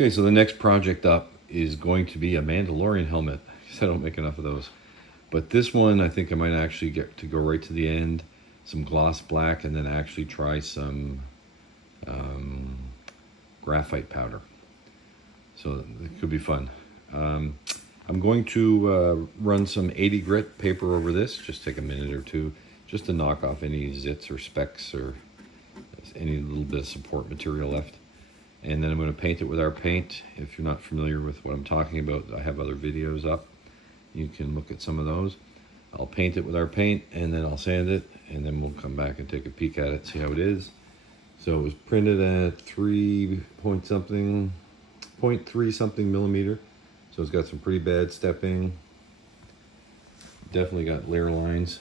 Okay, so the next project up is going to be a Mandalorian helmet. I don't make enough of those. But this one, I think I might actually get to go right to the end, some gloss black, and then actually try some graphite powder. So it could be fun. I'm going to run some 80 grit paper over this, just take a minute or two, just to knock off any zits or specks or any little bit of support material left. And then I'm going to paint it with our paint. If you're not familiar with what I'm talking about, I have other videos up. You can look at some of those. I'll paint it with our paint, and then I'll sand it, and then we'll come back and take a peek at it, see how it is. So it was printed at 0.3 something millimeter. So it's got some pretty bad stepping. Definitely got layer lines.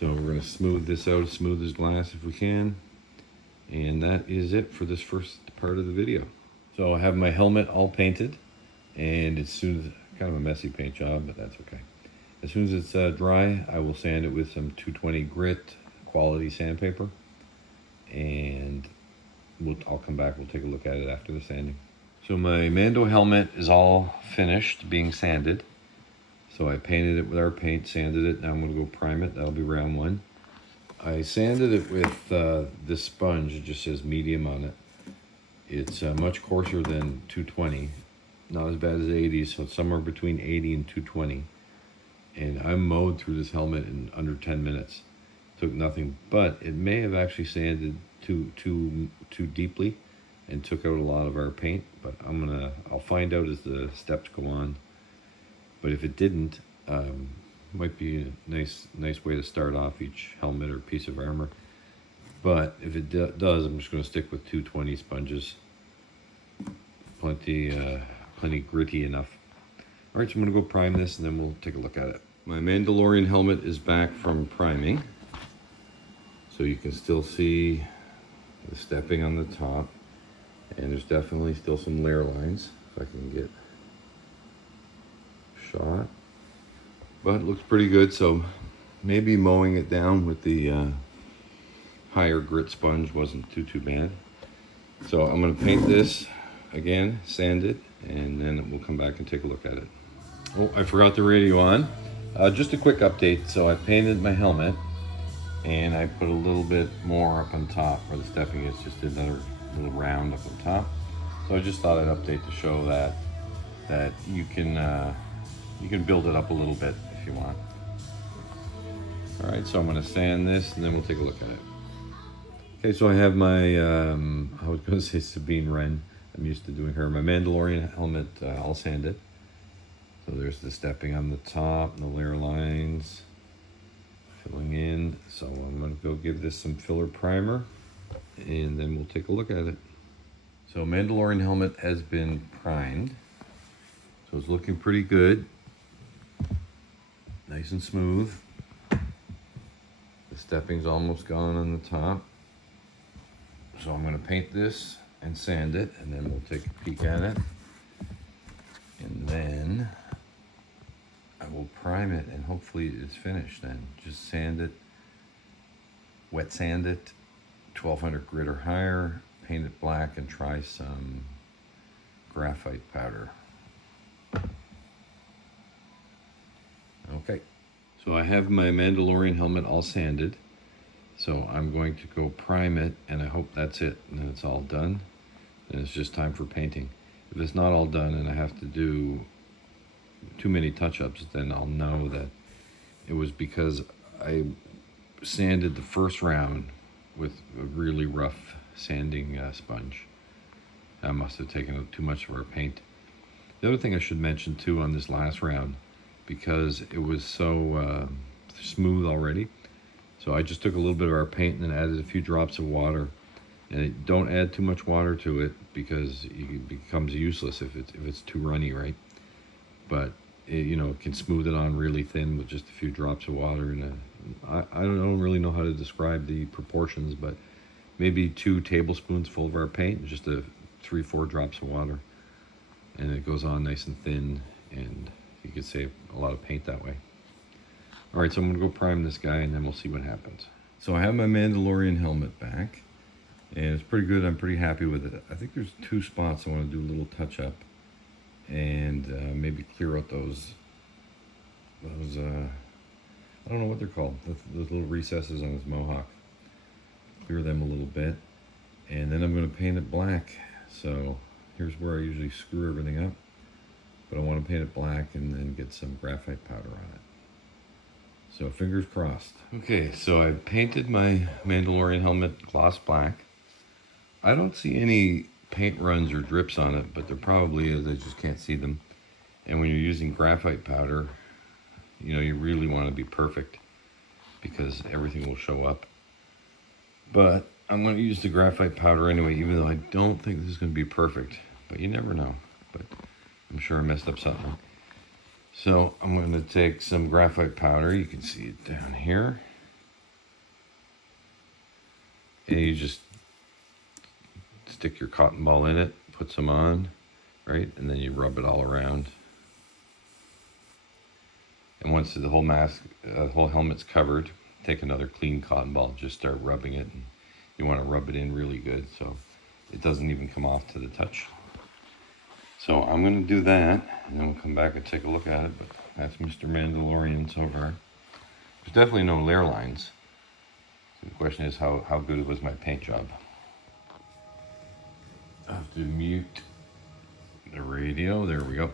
So we're going to smooth this out as smooth as glass if we can. And that is it for this first part of the video. So I have my helmet all painted, and it's kind of a messy paint job, but that's okay. As soon as it's dry, I will sand it with some 220 grit quality sandpaper, and I'll come back, we'll take a look at it after the sanding. So my Mando helmet is all finished being sanded. So I painted it with our paint, sanded it. Now I'm going to go prime it. That'll be round one. I sanded it with this sponge. It just says medium on it. It's much coarser than 220. Not as bad as 80, so it's somewhere between 80 and 220. And I mowed through this helmet in under 10 minutes. Took nothing, but it may have actually sanded too deeply and took out a lot of our paint, but I'll find out as the steps go on. But if it didn't, might be a nice way to start off each helmet or piece of armor. But if it does, I'm just going to stick with 220 sponges. Plenty gritty enough. All right, so I'm going to go prime this, and then we'll take a look at it. My Mandalorian helmet is back from priming, so you can still see the stepping on the top, and there's definitely still some layer lines, if I can get shot. But it looks pretty good, so maybe mowing it down with the higher grit sponge wasn't too bad. So I'm going to paint this again, sand it, and then we'll come back and take a look at it. Oh, I forgot the radio on. Just a quick update. So I painted my helmet, and I put a little bit more up on top where the stepping is, just another little round up on top. So I just thought I'd update to show that you can build it up a little bit if you want. All right, so I'm going to sand this, and then we'll take a look at it. Okay, so I have my I was going to say Sabine Wren. I'm used to doing her. My Mandalorian helmet all sanded. So there's the stepping on the top, and the layer lines filling in. So I'm going to go give this some filler primer, and then we'll take a look at it. So Mandalorian helmet has been primed. So it's looking pretty good. Nice and smooth. The stepping's almost gone on the top. So I'm going to paint this and sand it, and then we'll take a peek at it. And then I will prime it, and hopefully it's finished then. Just sand it, wet sand it, 1200 grit or higher, paint it black, and try some graphite powder. Okay, so I have my Mandalorian helmet all sanded. So I'm going to go prime it, and I hope that's it, and it's all done. And it's just time for painting. If it's not all done and I have to do too many touch-ups, then I'll know that it was because I sanded the first round with a really rough sanding sponge. I must have taken out too much of our paint. The other thing I should mention too on this last round, because it was so smooth already, so I just took a little bit of our paint and then added a few drops of water. And don't add too much water to it, because it becomes useless if it's too runny, right? But it can smooth it on really thin with just a few drops of water. And I don't really know how to describe the proportions, but maybe 2 tablespoons full of our paint, and just 3-4 drops of water, and it goes on nice and thin, and you could save a lot of paint that way. All right, so I'm gonna go prime this guy, and then we'll see what happens. So I have my Mandalorian helmet back. And it's pretty good. I'm pretty happy with it. I think there's 2 spots I want to do a little touch up and maybe clear out those I don't know what they're called, those little recesses on this mohawk. Clear them a little bit, and then I'm going to paint it black. So here's where I usually screw everything up, but I want to paint it black and then get some graphite powder on it. So fingers crossed. Okay, so I painted my Mandalorian helmet gloss black. I don't see any paint runs or drips on it, but there probably is. I just can't see them. And when you're using graphite powder, you know, you really want to be perfect because everything will show up. But I'm going to use the graphite powder anyway, even though I don't think this is going to be perfect. But you never know. But I'm sure I messed up something. So I'm going to take some graphite powder. You can see it down here. And you just stick your cotton ball in it, put some on, right? And then you rub it all around. And once the whole mask, the whole helmet's covered, take another clean cotton ball, just start rubbing it. And you want to rub it in really good so it doesn't even come off to the touch. So I'm going to do that, and then we'll come back and take a look at it. But that's Mr. Mandalorian so far. There's definitely no layer lines. So the question is how good was my paint job? I have to mute the radio. There we go.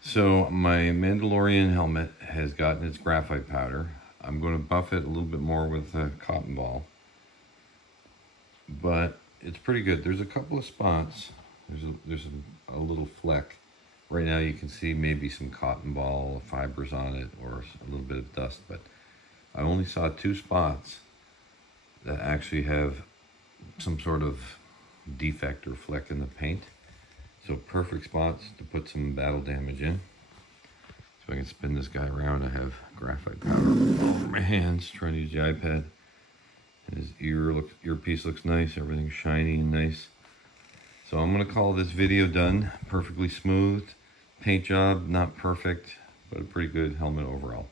So my Mandalorian helmet has gotten its graphite powder. I'm going to buff it a little bit more with a cotton ball. But it's pretty good. There's a couple of spots. There's a little fleck. Right now you can see maybe some cotton ball fibers on it or a little bit of dust. But I only saw 2 spots that actually have some sort of defect or fleck in the paint. So perfect spots to put some battle damage in. So I can spin this guy around. I have graphite powder all over my hands trying to use the iPad. And his earpiece looks nice. Everything's shiny and nice. So I'm going to call this video done. Perfectly smooth. Paint job, not perfect, but a pretty good helmet overall.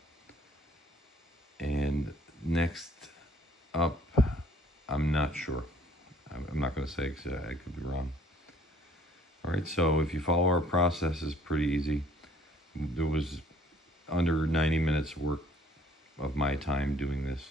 And next up, I'm not sure. I'm not going to say because I could be wrong. All right, so if you follow our process, it's pretty easy. There was under 90 minutes work of my time doing this.